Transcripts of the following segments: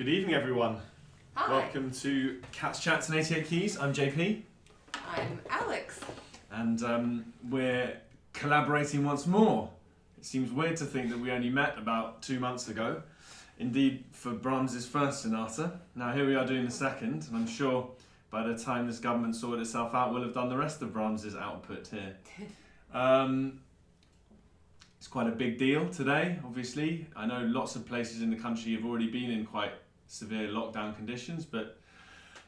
Good evening, everyone. Hi. Welcome to Cats Chats and 88 Keys. I'm JP. I'm Alex. And we're collaborating once more. It seems weird to think that we only met about 2 months ago. Indeed, for Brahms' first sonata. Now here we are doing the second, and I'm sure by the time this government sorted itself out, we'll have done the rest of Brahms' output here. It's quite a big deal today, obviously. I know lots of places in the country have already been in quite severe lockdown conditions, but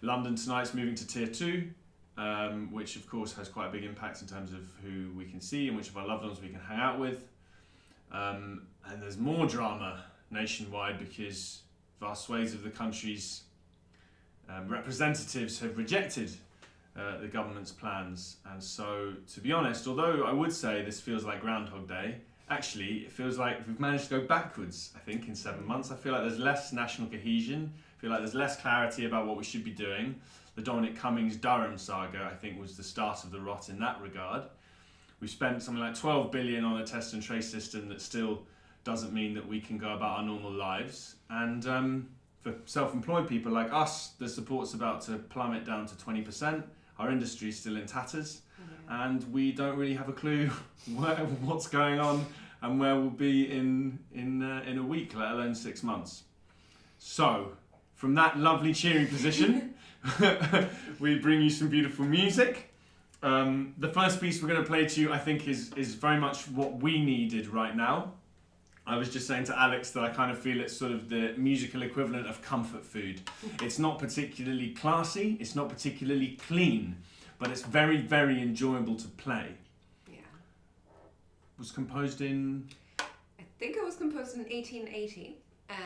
London tonight's moving to Tier 2, which of course has quite a big impact in terms of who we can see and which of our loved ones we can hang out with. And there's more drama nationwide because vast swathes of the country's representatives have rejected the government's plans. And so, to be honest, although I would say this feels like Groundhog Day, actually it feels like we've managed to go backwards, I think, in 7 months. I feel like there's less national cohesion. I feel like there's less clarity about what we should be doing. The Dominic Cummings-Durham saga, I think, was the start of the rot in that regard. We've spent something like 12 billion on a test and trace system that still doesn't mean that we can go about our normal lives. And for self-employed people like us, the support's about to plummet down to 20%. Our industry's still in tatters, and we don't really have a clue what's going on and where we'll be in a week, let alone 6 months. So, from that lovely cheery position, we bring you some beautiful music. The first piece we're going to play to you, I think, is very much what we needed right now. I was just saying to Alex that I kind of feel it's sort of the musical equivalent of comfort food. It's not particularly classy, it's not particularly clean, but it's very, very enjoyable to play. Yeah. It was composed in... I think it was composed in 1880,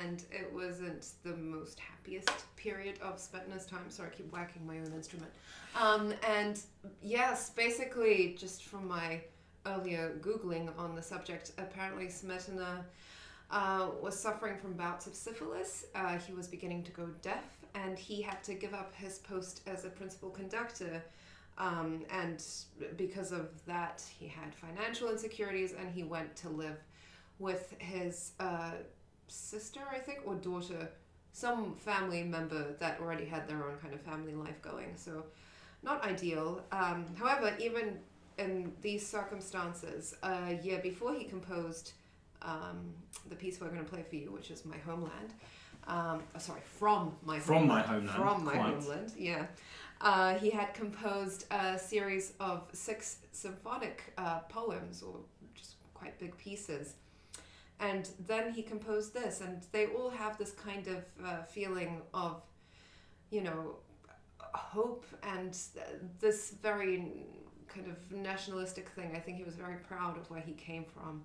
and it wasn't the most happiest period of Smetana's time. Sorry, I keep whacking my own instrument. And yes, basically, just from my earlier Googling on the subject, apparently Smetana was suffering from bouts of syphilis. He was beginning to go deaf, and he had to give up his post as a principal conductor. And because of that, he had financial insecurities, and he went to live with his sister, I think, or daughter, some family member that already had their own kind of family life going. So not ideal. However, even in these circumstances, a year before he composed the piece we're going to play for you, which is My Homeland. From my homeland, yeah. He had composed a series of 6 symphonic poems, or just quite big pieces. And then he composed this, and they all have this kind of feeling of, hope and this very kind of nationalistic thing. I think he was very proud of where he came from,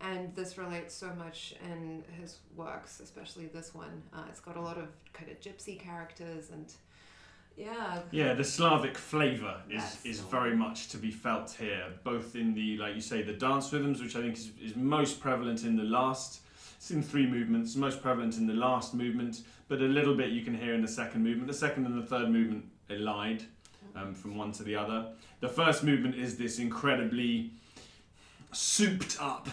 and this relates so much in his works, especially this one. It's got a lot of kind of gypsy characters, and the Slavic flavour is very much to be felt here, both in the, like you say, the dance rhythms, which I think is most prevalent in the last. It's in 3 movements, most prevalent in the last movement, but a little bit you can hear in the second movement. The second and the third movement elide from one to the other. The first movement is this incredibly souped up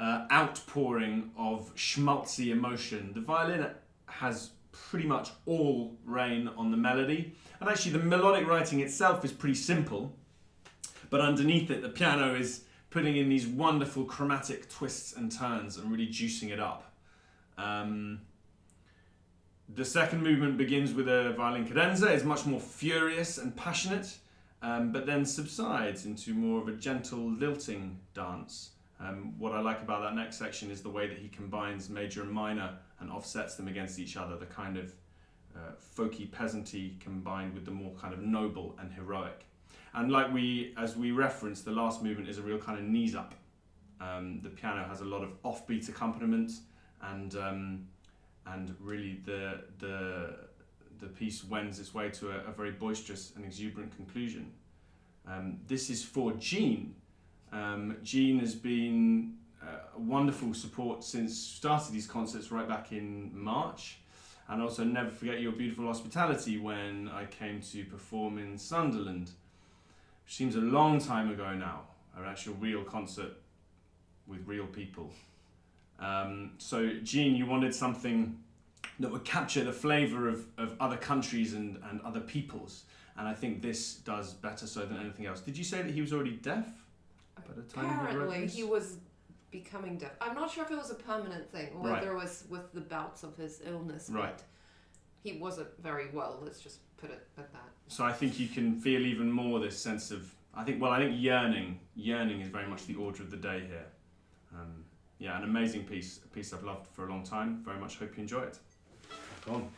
outpouring of schmaltzy emotion. The violin has pretty much all reign on the melody, and actually the melodic writing itself is pretty simple, but underneath it the piano is putting in these wonderful chromatic twists and turns and really juicing it up. The second movement begins with a violin cadenza. It's much more furious and passionate, but then subsides into more of a gentle, lilting dance. What I like about that next section is the way that he combines major and minor and offsets them against each other, the kind of folky peasanty combined with the more kind of noble and heroic. And as we referenced, the last movement is a real kind of knees up. The piano has a lot of offbeat accompaniment, and really the piece wends its way to a very boisterous and exuberant conclusion. This is for Jean. Jean has been a wonderful support since started these concerts right back in March, and also never forget your beautiful hospitality when I came to perform in Sunderland, which seems a long time ago now, an actual real concert with real people. So Jean, you wanted something that would capture the flavour of other countries and other peoples. And I think this does better so than anything else. Did you say that he was already deaf by the time he wrote Apparently, this? he was becoming deaf. I'm not sure if it was a permanent thing or whether it was with the bouts of his illness. Right. But he wasn't very well. Let's just put it at that. So I think you can feel even more this sense of, I think yearning is very much the order of the day here. Yeah, an amazing piece, a piece I've loved for a long time. Very much hope you enjoy it. Go on.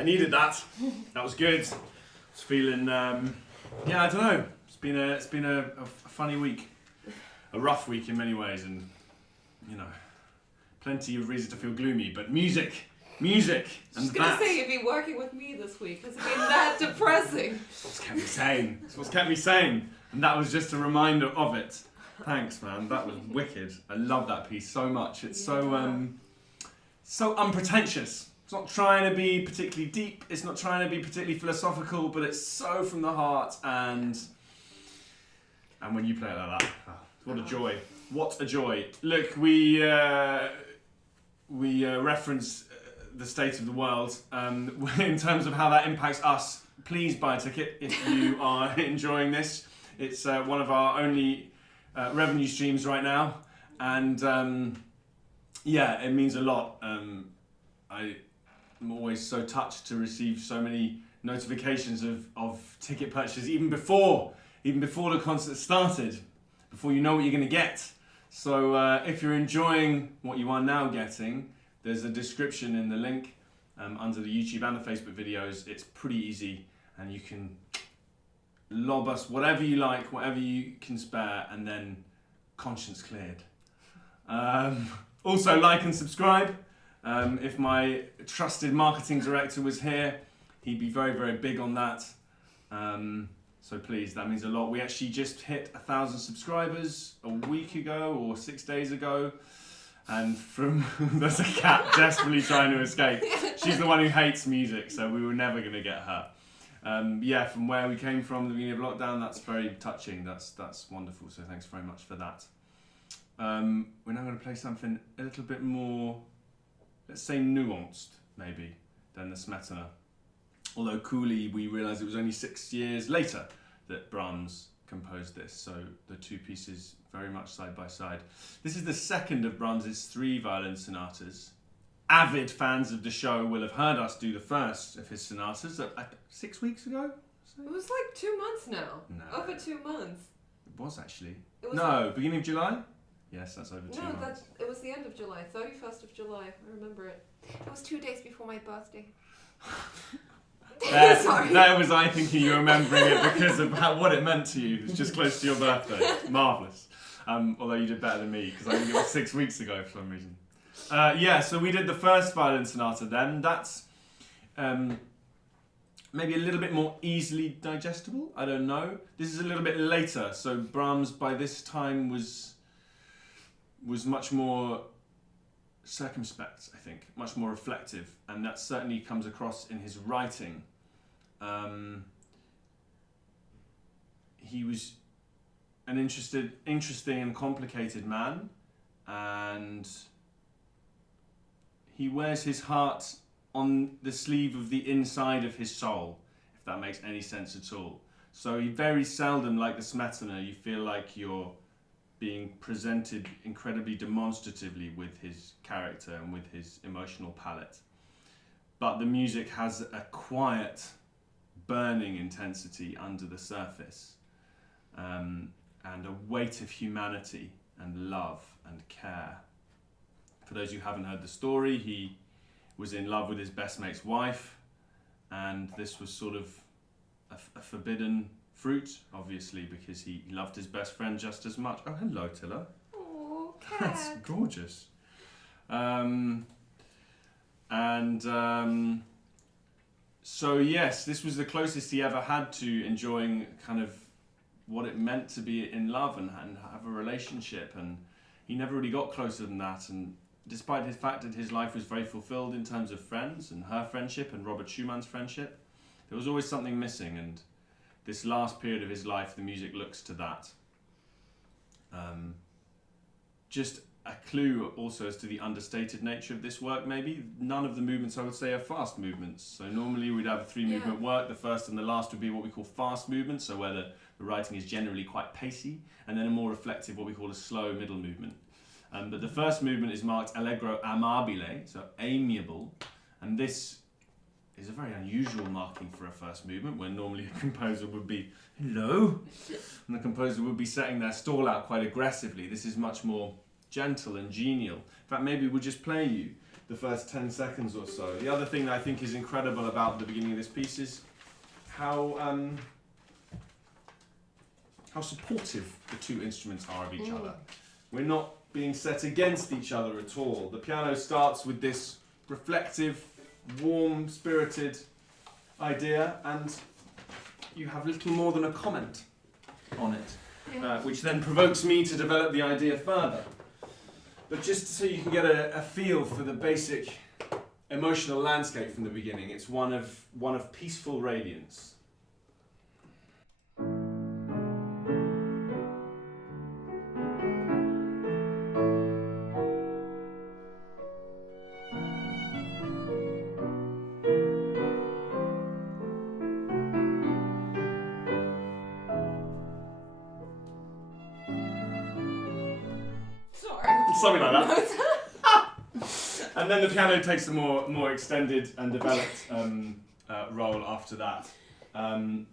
I needed that. That was good. I was feeling, I don't know. It's been a funny week, a rough week in many ways, and plenty of reason to feel gloomy. But music, and I was gonna say, you've been working with me this week. Has it been that depressing? That's what's kept me sane. That's what's kept me sane, and that was just a reminder of it. Thanks, man. That was wicked. I love that piece so much. It's so unpretentious. It's not trying to be particularly deep. It's not trying to be particularly philosophical, but it's so from the heart. And when you play it like that, what a joy! What a joy! Look, we reference the state of the world in terms of how that impacts us. Please buy a ticket if you are enjoying this. It's one of our only revenue streams right now, and it means a lot. I'm always so touched to receive so many notifications of ticket purchases even before the concert started, before you know what you're going to get. So if you're enjoying what you are now getting, there's a description in the link under the YouTube and the Facebook videos. It's pretty easy, and you can lob us whatever you like, whatever you can spare, and then conscience cleared. Also, like and subscribe. If my trusted marketing director was here, he'd be very, very big on that. So please, that means a lot. We actually just hit 1,000 subscribers a week ago or 6 days ago. And there's a cat desperately trying to escape. She's the one who hates music, so we were never going to get her. From where we came from, the beginning of lockdown, that's very touching. That's wonderful. So thanks very much for that. We're now going to play something a little bit more, let's say, nuanced, maybe, than the Smetana. Although coolly, we realised it was only 6 years later that Brahms composed this. So the two pieces very much side by side. This is the second of Brahms's 3 violin sonatas. Avid fans of the show will have heard us do the first of his sonatas 6 weeks ago. It was like 2 months now. No. Over 2 months. It was actually. No, beginning of July? Yes, that's over 2 months. It was the end of July, 31st of July. I remember it. It was 2 days before my birthday. Sorry. That was I thinking you remembering it because of what it meant to you. It was just close to your birthday. Marvellous. Although you did better than me because I think it was 6 weeks ago for some reason. So we did the first violin sonata then. That's maybe a little bit more easily digestible. I don't know. This is a little bit later. So Brahms by this time was much more circumspect, I think, much more reflective, and that certainly comes across in his writing. He was an interesting and complicated man, and he wears his heart on the sleeve of the inside of his soul, if that makes any sense at all. So he very seldom, like the Smetana, you feel like you're being presented incredibly demonstratively with his character and with his emotional palette. But the music has a quiet, burning intensity under the surface, and a weight of humanity and love and care. For those who haven't heard the story, he was in love with his best mate's wife, and this was sort of a forbidden fruit, obviously, because he loved his best friend just as much. Oh, hello, Tilla. Oh, cat. That's gorgeous. So yes, this was the closest he ever had to enjoying kind of what it meant to be in love and have a relationship, and he never really got closer than that. And despite the fact that his life was very fulfilled in terms of friends and her friendship and Robert Schumann's friendship, there was always something missing, and this last period of his life, the music looks to that. Just a clue also as to the understated nature of this work, maybe. None of the movements, I would say, are fast movements. So normally we'd have a 3-movement work. The first and the last would be what we call fast movements, so where the writing is generally quite pacey, and then a more reflective, what we call a slow middle movement. But the first movement is marked Allegro amabile, so amiable, and this is a very unusual marking for a first movement, where normally a composer would be, hello, and the composer would be setting their stall out quite aggressively. This is much more gentle and genial. In fact, maybe we'll just play you the first 10 seconds or so. The other thing that I think is incredible about the beginning of this piece is how supportive the two instruments are of each other. We're not being set against each other at all. The piano starts with this reflective, warm, spirited idea, and you have little more than a comment on it, which then provokes me to develop the idea further. But just so you can get a feel for the basic emotional landscape from the beginning, it's one of peaceful radiance. Something like that. And then the piano takes a more extended and developed role after that. And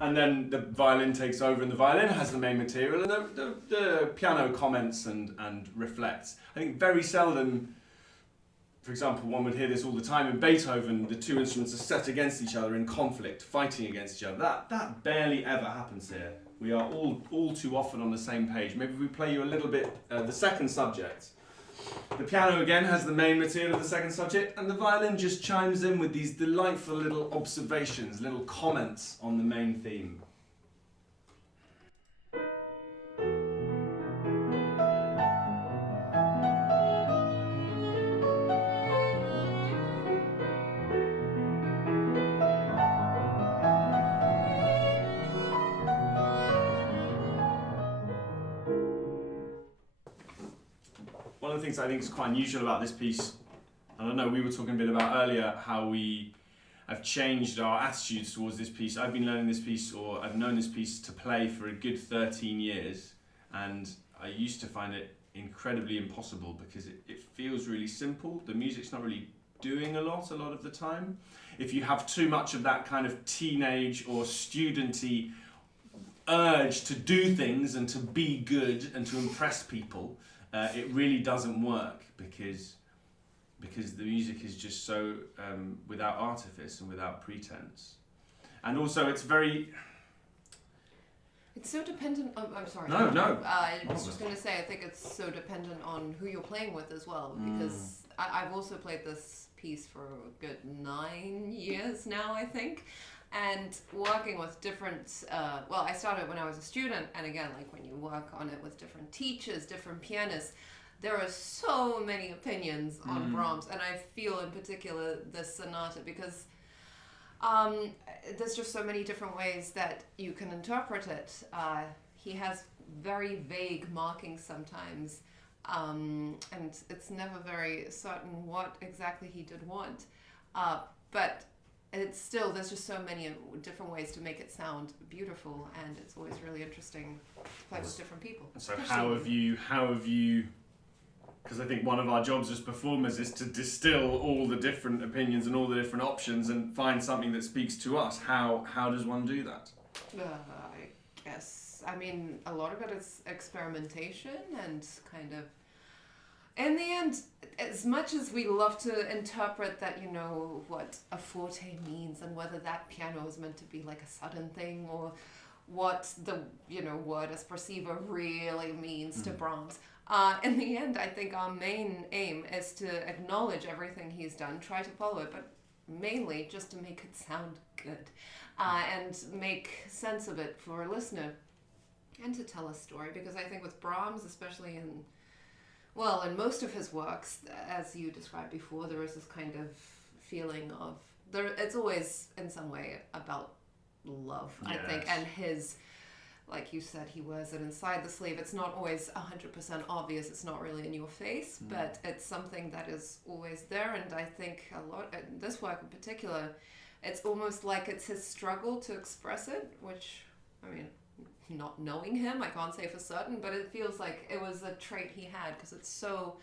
then the violin takes over, and the violin has the main material, and the piano comments and reflects. I think very seldom, for example, one would hear this all the time in Beethoven, the two instruments are set against each other in conflict, fighting against each other. That barely ever happens here. We are all too often on the same page. Maybe we play you a little bit the second subject. The piano again has the main material of the second subject, and the violin just chimes in with these delightful little observations, little comments on the main theme. One of the things I think is quite unusual about this piece, I don't know, we were talking a bit about earlier how we have changed our attitudes towards this piece. I've been learning this piece, or I've known this piece to play for a good 13 years, and I used to find it incredibly impossible because it feels really simple. The music's not really doing a lot of the time. If you have too much of that kind of teenage or studenty urge to do things and to be good and to impress people, it really doesn't work because the music is just so without artifice and without pretense. And also it's so dependent on, I'm sorry. No. I was just going to say, I think it's so dependent on who you're playing with as well, because I've also played this piece for a good 9 years now, I think. And working with different, I started when I was a student, and again, like when you work on it with different teachers, different pianists, there are so many opinions on Brahms, and I feel in particular this sonata because there's just so many different ways that you can interpret it. He has very vague markings sometimes, and it's never very certain what exactly he did want, but it's still, there's just so many different ways to make it sound beautiful, and it's always really interesting to play with different people. So how have you, because I think one of our jobs as performers is to distill all the different opinions and all the different options and find something that speaks to us. How does one do that? I guess, I mean, a lot of it is experimentation and kind of, in the end, as much as we love to interpret that, you know, what a forte means and whether that piano is meant to be like a sudden thing or what the, you know, word espressivo really means to Brahms. In the end, I think our main aim is to acknowledge everything he's done, try to follow it, but mainly just to make it sound good and make sense of it for a listener and to tell a story. Because I think with Brahms, especially in most of his works, as you described before, there is this kind of feeling of, it's always in some way about love, yes. I think, and his, like you said, he wears it inside the sleeve. It's not always 100% obvious, it's not really in your face, but it's something that is always there, and I think a lot, in this work in particular, it's almost like it's his struggle to express it, which, I mean, not knowing him, I can't say for certain, but it feels like it was a trait he had because it's so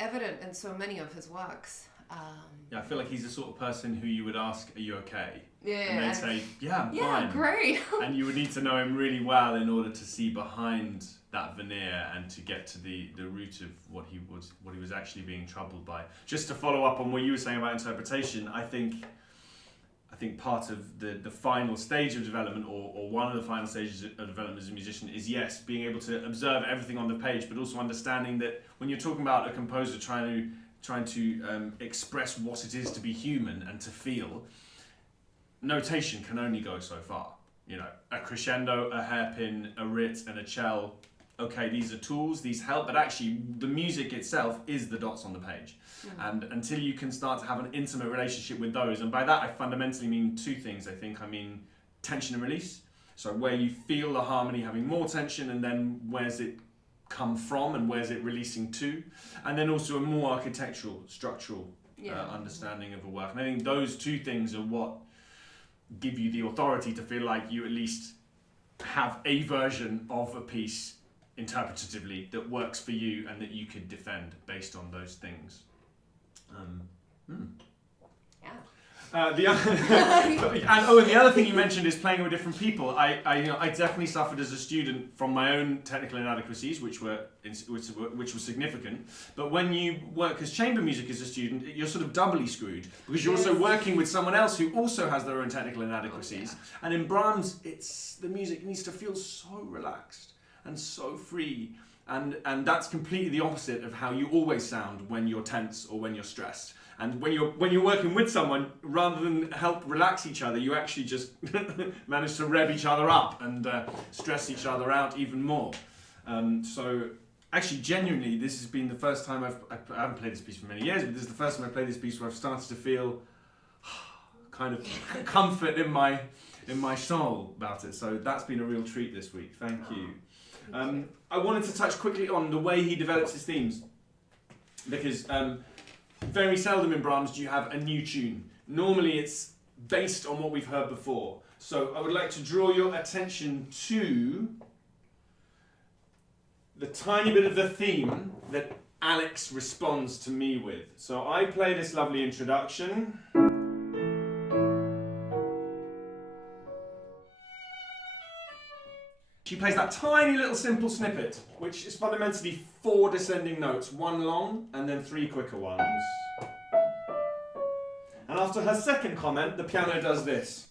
evident in so many of his works. I feel like he's the sort of person who you would ask, are you okay? Yeah. And they'd say, yeah, I'm fine. Yeah, great. And you would need to know him really well in order to see behind that veneer and to get to the root of what he was actually being troubled by. Just to follow up on what you were saying about interpretation, I think part of the final stage of development, or one of the final stages of development as a musician, is yes, being able to observe everything on the page, but also understanding that when you're talking about a composer trying to express what it is to be human and to feel, notation can only go so far. You know, a crescendo, a hairpin, a rit, and a cell. Okay, these are tools, these help, but actually the music itself is the dots on the page. And until you can start to have an intimate relationship with those, and by that I fundamentally mean two things, I think. I mean tension and release. So where you feel the harmony having more tension, and then where's it come from and where's it releasing to? And then also a more architectural, structural understanding of a work. And I think those two things are what give you the authority to feel like you at least have a version of a piece interpretatively that works for you and that you could defend based on those things. The other thing you mentioned is playing with different people. I definitely suffered as a student from my own technical inadequacies, which were significant. But when you work as chamber music as a student, you're sort of doubly screwed because you're also working with someone else who also has their own technical inadequacies. And in Brahms, the music needs to feel so relaxed and so free. And that's completely the opposite of how you always sound when you're tense or when you're stressed. And when you're working with someone, rather than help relax each other, you actually just manage to rev each other up and stress each other out even more. So actually, genuinely, this has been the first time I haven't played this piece for many years, but this is the first time I've played this piece where I've started to feel kind of comfort in my soul about it. So that's been a real treat this week. Thank you. I wanted to touch quickly on the way he develops his themes, because very seldom in Brahms do you have a new tune. Normally it's based on what we've heard before. So I would like to draw your attention to the tiny bit of the theme that Alex responds to me with. So I play this lovely introduction. She plays that tiny little simple snippet, which is fundamentally 4 descending notes, 1 long and then 3 quicker ones. And after her second comment, the piano does this.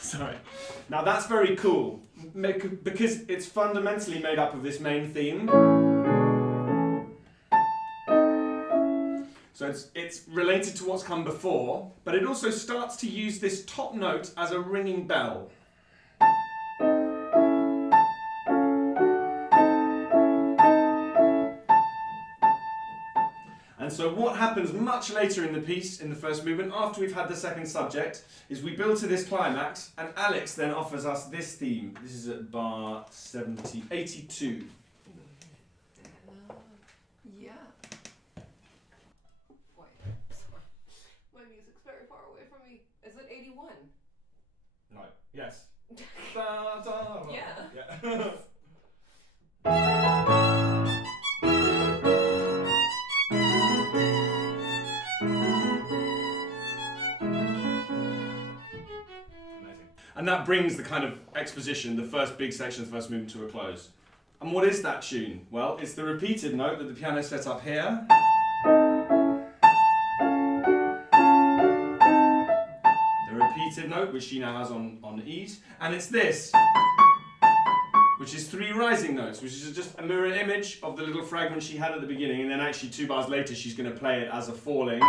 Sorry. Now that's very cool, because it's fundamentally made up of this main theme. So it's related to what's come before, but it also starts to use this top note as a ringing bell. And so what happens much later in the piece, in the first movement, after we've had the second subject, is we build to this climax, and Alex then offers us this theme. This is at bar 82. Yes. Da, da, da. Yeah. Amazing. And that brings the kind of exposition, the first big section of the first movement, to a close. And what is that tune? Well, it's the repeated note that the piano set up here. Repeated note, which she now has on E's, and it's this, which is 3 rising notes, which is just a mirror image of the little fragment she had at the beginning, and then actually 2 bars later she's going to play it as a falling.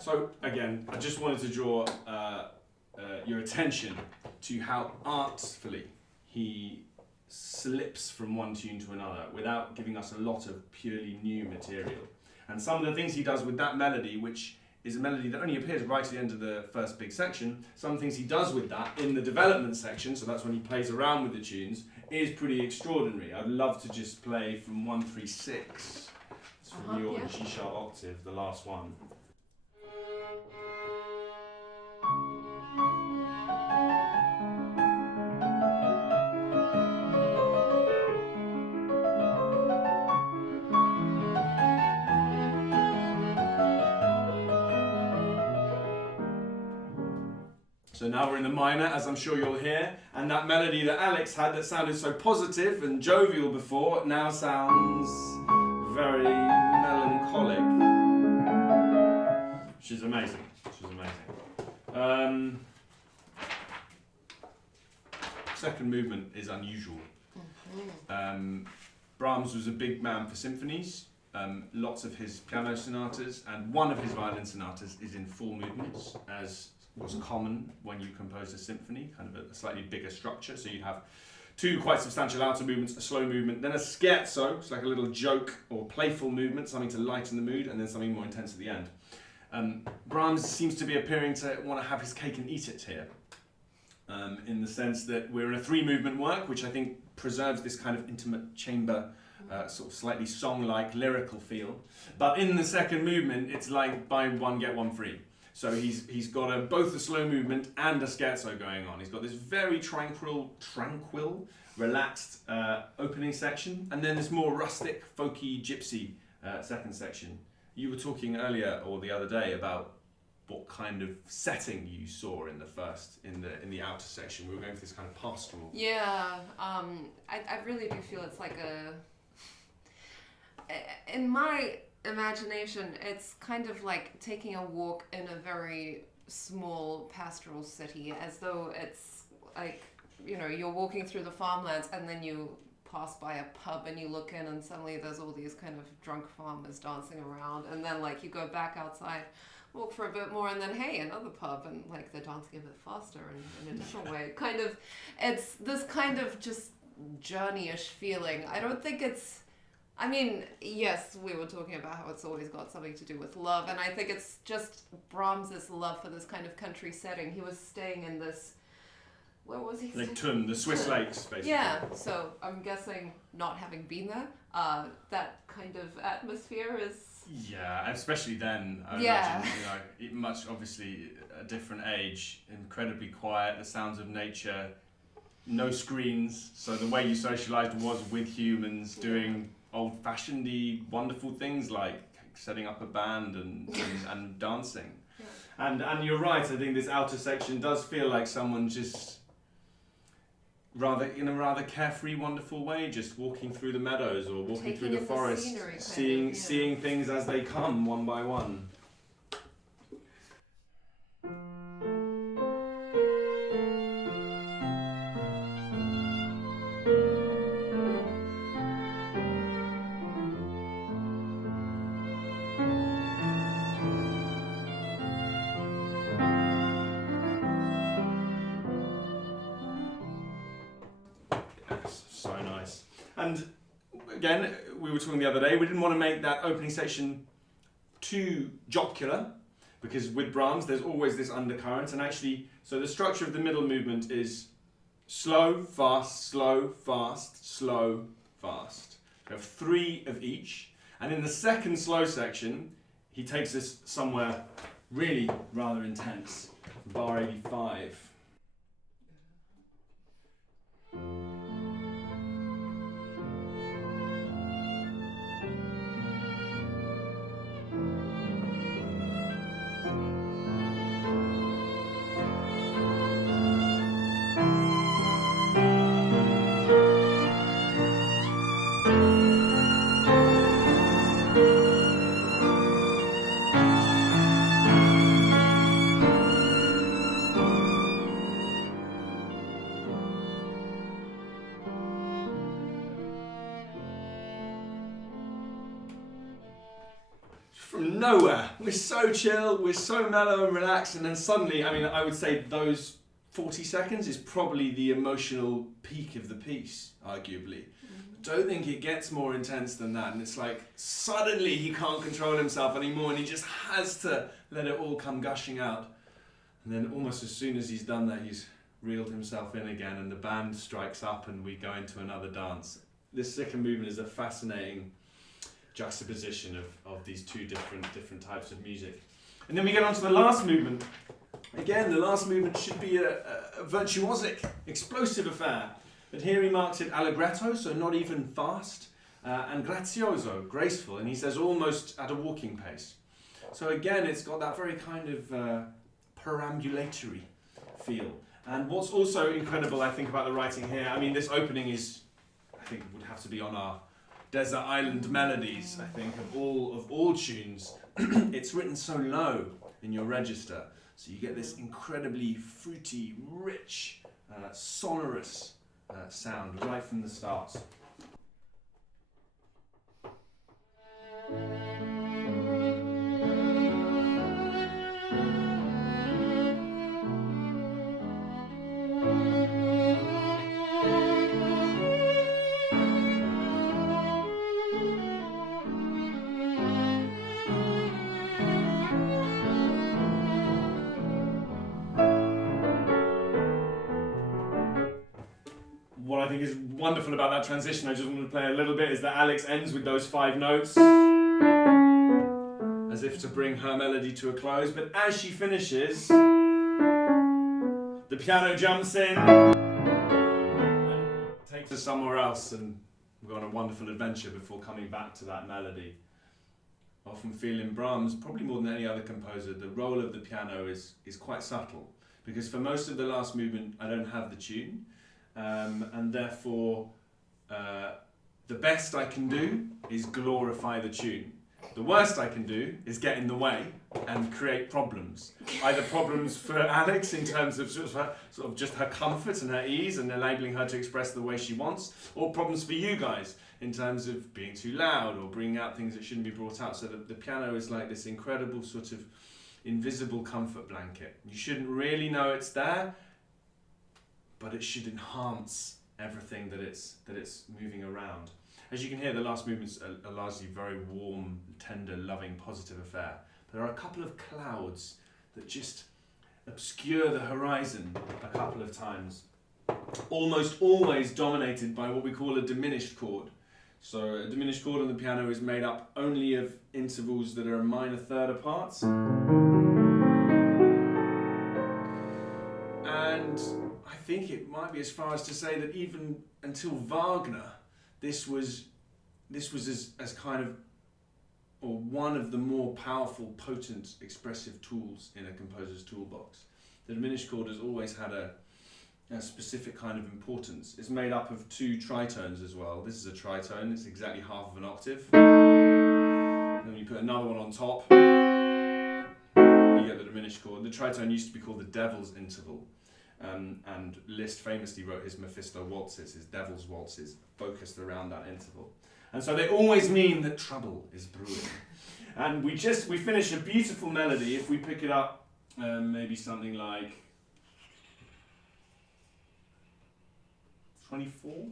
So again, I just wanted to draw your attention to how artfully he slips from one tune to another without giving us a lot of purely new material. And some of the things he does with that melody, which is a melody that only appears right at the end of the first big section, some of the things he does with that in the development section, so that's when he plays around with the tunes, is pretty extraordinary. I'd love to just play from 136. It's from your G sharp octave, the last one. So now we're in the minor, as I'm sure you'll hear, and that melody that Alex had that sounded so positive and jovial before now sounds very melancholic, which is amazing. Second movement is unusual. Brahms was a big man for symphonies. Lots of his piano sonatas and one of his violin sonatas is in 4 movements, as was common when you composed a symphony, kind of a slightly bigger structure. So you'd have 2 quite substantial alto movements, a slow movement, then a scherzo, it's like a little joke or playful movement, something to lighten the mood, and then something more intense at the end. Brahms seems to be appearing to want to have his cake and eat it here, in the sense that we're in a 3-movement work, which I think preserves this kind of intimate chamber, sort of slightly song-like lyrical feel. But in the second movement, it's like buy one, get one free. So he's got both a slow movement and a scherzo going on. He's got this very tranquil, relaxed opening section, and then this more rustic, folky, gypsy second section. You were talking earlier or the other day about what kind of setting you saw in the outer section. We were going for this kind of pastoral. Yeah, I really do feel it's like in my imagination, it's kind of like taking a walk in a very small pastoral city, as though it's like, you're walking through the farmlands and then you pass by a pub and you look in and suddenly there's all these kind of drunk farmers dancing around, and then like you go back outside, walk for a bit more, and then hey, another pub, and like they're dancing a bit faster and in a different way. Kind of, it's this kind of just journey-ish feeling. I don't think it's, yes, we were talking about how it's always got something to do with love, and I think it's just Brahms's love for this kind of country setting. He was staying in this, where was he? Like Thun, the Swiss lakes, basically. Yeah, so I'm guessing, not having been there, that kind of atmosphere is... Yeah, especially then, I imagine, much obviously a different age, incredibly quiet, the sounds of nature, no screens, so the way you socialised was with humans doing old-fashioned-y wonderful things like setting up a band and dancing. Yeah. And you're right, I think this outer section does feel like someone just in a rather carefree, wonderful way, just walking through the meadows or walking through the forest, seeing things as they come one by one. And again, we were talking the other day, we didn't want to make that opening section too jocular, because with Brahms there's always this undercurrent, and actually, so the structure of the middle movement is slow, fast, slow, fast, slow, fast. We have 3 of each, and in the second slow section, he takes us somewhere really rather intense, bar 85. From nowhere, we're so chill, we're so mellow and relaxed, and then suddenly, I would say those 40 seconds is probably the emotional peak of the piece, arguably. I don't think it gets more intense than that, and it's like suddenly he can't control himself anymore and he just has to let it all come gushing out. And then almost as soon as he's done that, he's reeled himself in again and the band strikes up and we go into another dance. This second movement is a fascinating juxtaposition of these 2 different types of music. And then we get on to the last movement. Again, the last movement should be a virtuosic, explosive affair. But here he marks it allegretto, so not even fast, and grazioso, graceful, and he says almost at a walking pace. So again, it's got that very kind of perambulatory feel. And what's also incredible, I think, about the writing here, I mean, this opening is, I think, would have to be on our desert island melodies, I think, of all tunes. It's written so low in your register, so you get this incredibly fruity, rich, sonorous sound right from the start. What I think is wonderful about that transition, I just want to play a little bit, is that Alex ends with those 5 notes as if to bring her melody to a close, but as she finishes, the piano jumps in and takes us somewhere else, and we're on a wonderful adventure before coming back to that melody. I often feel in Brahms, probably more than any other composer, the role of the piano is quite subtle, because for most of the last movement I don't have the tune. And therefore, the best I can do is glorify the tune. The worst I can do is get in the way and create problems. Either problems for Alex in terms of sort of just her comfort and her ease and enabling her to express the way she wants, or problems for you guys in terms of being too loud or bringing out things that shouldn't be brought out. So the piano is like this incredible sort of invisible comfort blanket. You shouldn't really know it's there, but it should enhance everything that it's moving around. As you can hear, the last movements are largely very warm, tender, loving, positive affair. There are a couple of clouds that just obscure the horizon a couple of times. Almost always dominated by what we call a diminished chord. So a diminished chord on the piano is made up only of intervals that are a minor third apart. And I think it might be as far as to say that even until Wagner, this was as kind of, or one of the more powerful, potent, expressive tools in a composer's toolbox. The diminished chord has always had a specific kind of importance. It's made up of 2 tritones as well. This is a tritone, it's exactly half of an octave. And then you put another one on top, you get the diminished chord. The tritone used to be called the devil's interval. And Liszt famously wrote his Mephisto waltzes, his devil's waltzes, focused around that interval. And so they always mean that trouble is brewing. And we finish a beautiful melody if we pick it up, maybe something like 24.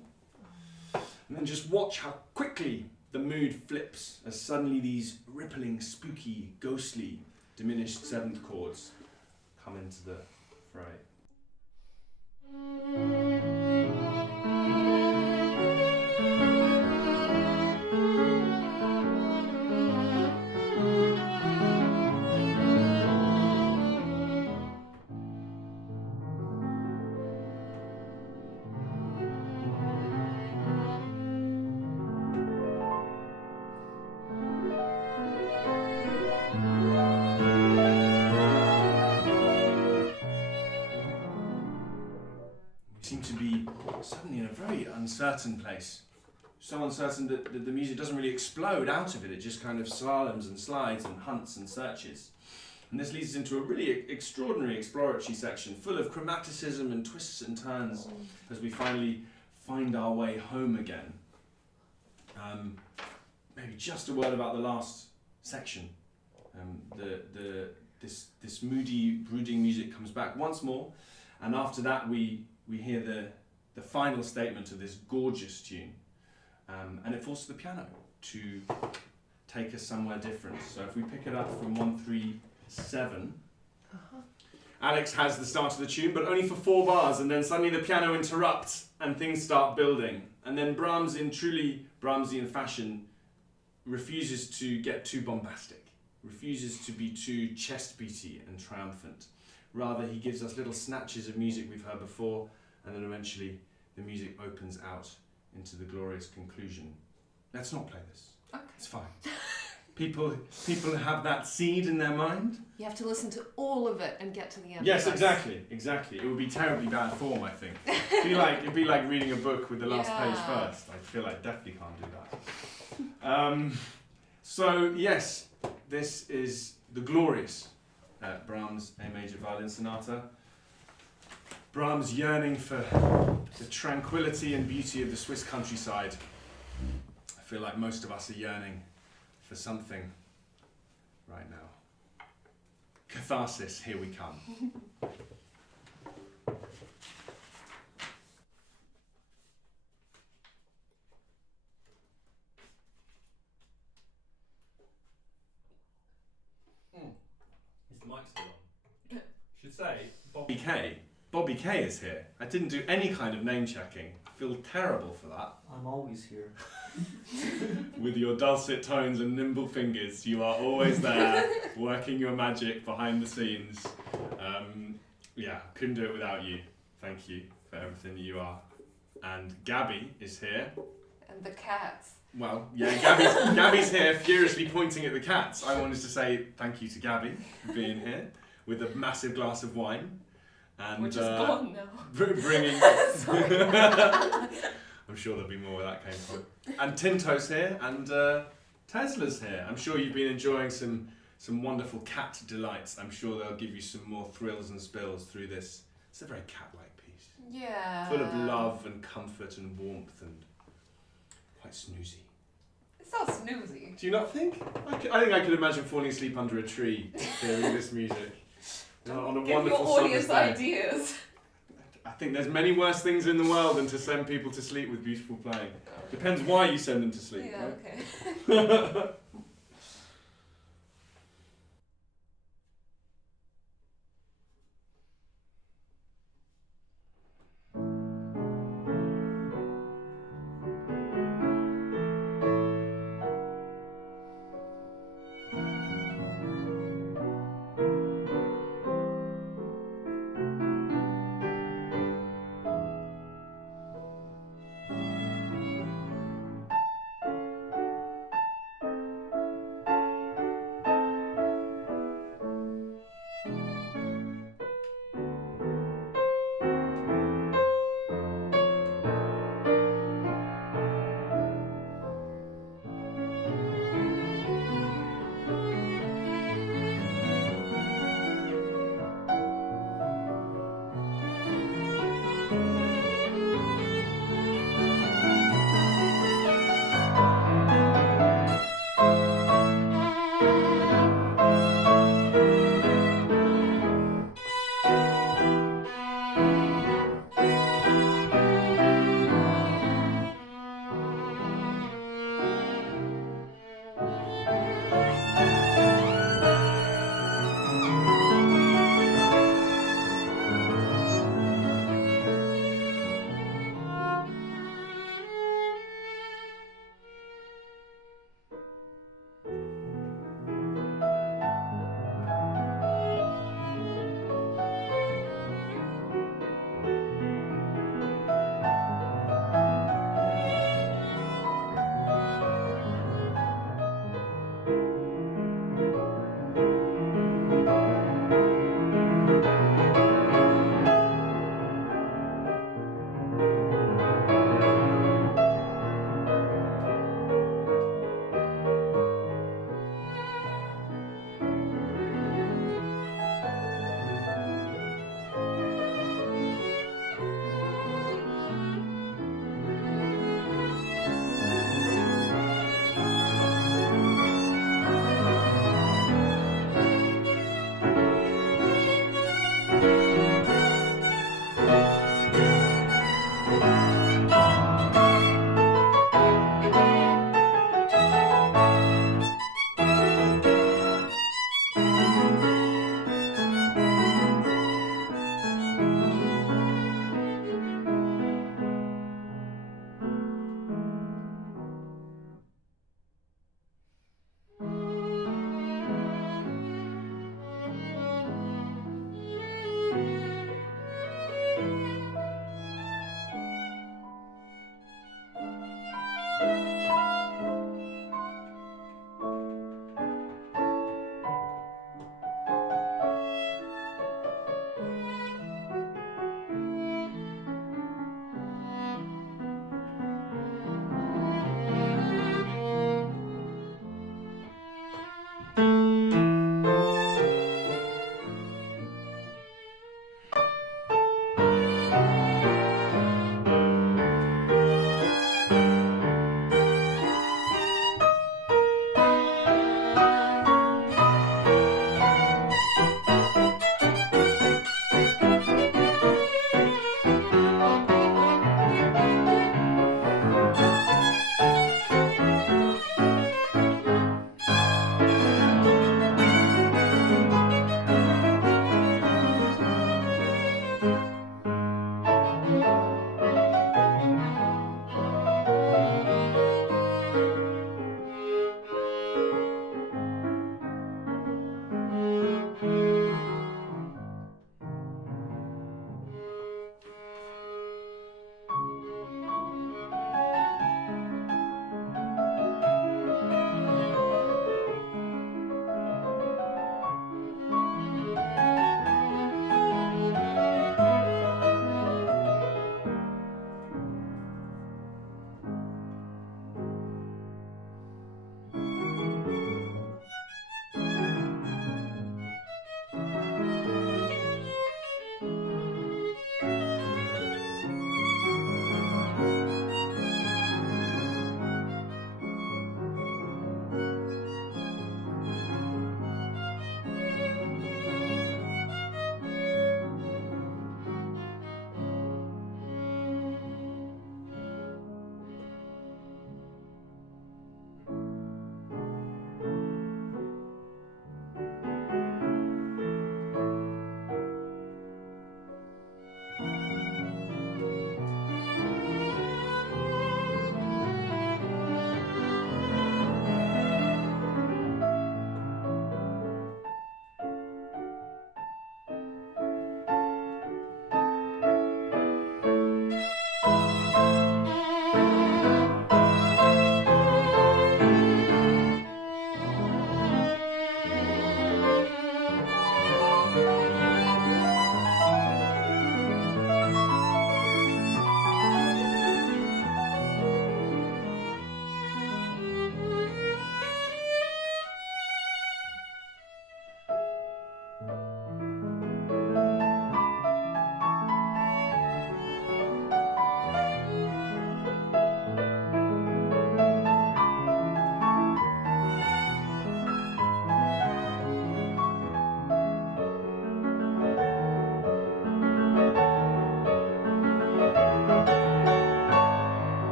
And then just watch how quickly the mood flips as suddenly these rippling, spooky, ghostly, diminished 7th chords come into the fray. Seem to be suddenly in a very uncertain place. So uncertain that the music doesn't really explode out of it. It just kind of slaloms and slides and hunts and searches. And this leads us into a really extraordinary exploratory section full of chromaticism and twists and turns as we finally find our way home again. Maybe just a word about the last section. This moody, brooding music comes back once more, and after that we hear the final statement of this gorgeous tune, and it forces the piano to take us somewhere different. So if we pick it up from 137, Alex has the start of the tune, but only for 4 bars, and then suddenly the piano interrupts and things start building. And then Brahms, in truly Brahmsian fashion, refuses to get too bombastic, refuses to be too chest-beaty and triumphant. Rather, he gives us little snatches of music we've heard before, and then eventually the music opens out into the glorious conclusion. Let's not play this. Okay. It's fine. people have that seed in their mind. You have to listen to all of it and get to the end. Yes, exactly. It would be terribly bad form, I think. It'd be like reading a book with the last page first. I feel like definitely can't do that. So yes, this is the glorious Brahms A Major Violin Sonata. Brahms yearning for the tranquility and beauty of the Swiss countryside. I feel like most of us are yearning for something right now. Catharsis, here we come. Is the mic still on? Should say Bobby K. Bobby K is here. I didn't do any kind of name checking. I feel terrible for that. I'm always here. With your dulcet tones and nimble fingers, you are always there, working your magic behind the scenes. Yeah, couldn't do it without you. Thank you for everything that you are. And Gabby is here. And the cats. Well, yeah, Gabby's here, furiously pointing at the cats. I wanted to say thank you to Gabby for being here with a massive glass of wine. And, which is gone now. Bringing. I'm sure there'll be more where that came from. And Tinto's here, and Tesla's here. I'm sure you've been enjoying some wonderful cat delights. I'm sure they'll give you some more thrills and spills through this. It's a very cat-like piece. Yeah. Full of love and comfort and warmth and quite snoozy. It's not snoozy. Do you not think? I think I could imagine falling asleep under a tree hearing this music. On a Give wonderful your audience summer's day. ideas. I think there's many worse things in the world than to send people to sleep with beautiful playing. Depends why you send them to sleep, Yeah, right? okay.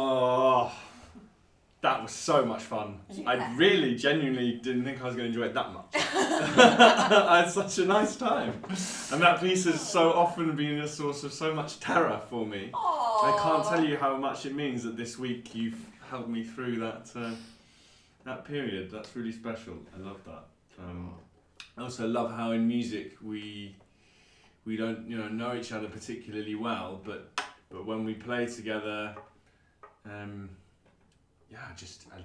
Oh, that was so much fun. Yeah. I really, genuinely didn't think I was going to enjoy it that much. I had such a nice time. And that piece has so often been a source of so much terror for me. Aww. I can't tell you how much it means that this week you've helped me through that period. That's really special. I love that. I also love how in music we don't know each other particularly well, but when we play together, I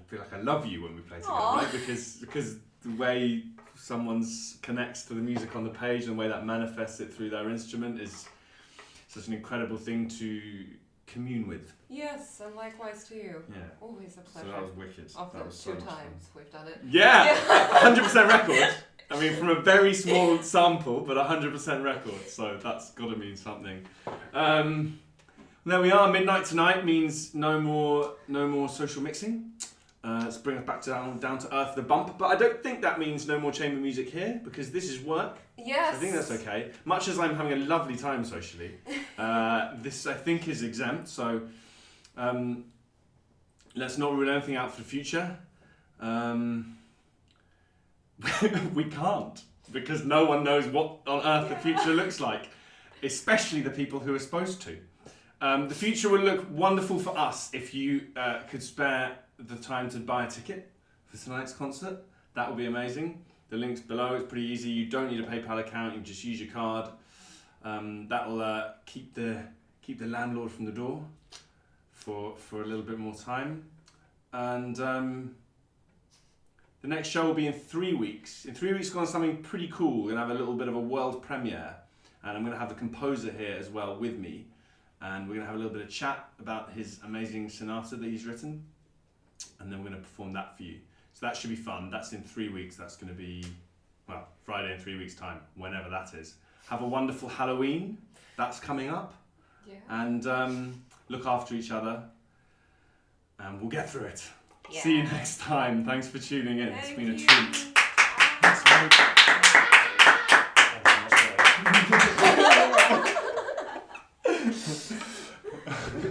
feel like I love you when we play together, Aww. right? Because the way someone connects to the music on the page and the way that manifests it through their instrument is such an incredible thing to commune with. Yes, and likewise to you. Yeah. Always a pleasure. So that was wicked. Of That the was so 2 much fun. times we've done it. Yeah, 100% record. I mean, from a very small sample, but 100% record. So that's got to mean something. There we are. Midnight tonight means no more social mixing. Let's bring us back down to earth, the bump. But I don't think that means no more chamber music here, because this is work. Yes. So I think that's okay. Much as I'm having a lovely time socially, this I think is exempt. So let's not rule anything out for the future. We can't, because no one knows what on earth the future looks like, especially the people who are supposed to. The future will look wonderful for us if you could spare the time to buy a ticket for tonight's concert. That would be amazing. The link's below. It's pretty easy. You don't need a PayPal account. You can just use your card. That'll keep the landlord from the door for a little bit more time. And the next show will be in 3 weeks. In 3 weeks, we're going to have something pretty cool. We're going to have a little bit of a world premiere. And I'm going to have the composer here as well with me. And we're going to have a little bit of chat about his amazing sonata that he's written. And then we're going to perform that for you. So that should be fun. That's in 3 weeks. That's going to be, well, Friday in 3 weeks' time, whenever that is. Have a wonderful Halloween. That's coming up. Yeah. And look after each other. And we'll get through it. Yeah. See you next time. Thanks for tuning in. It's been a you. treat. Thanks, mate. Thanks so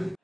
much.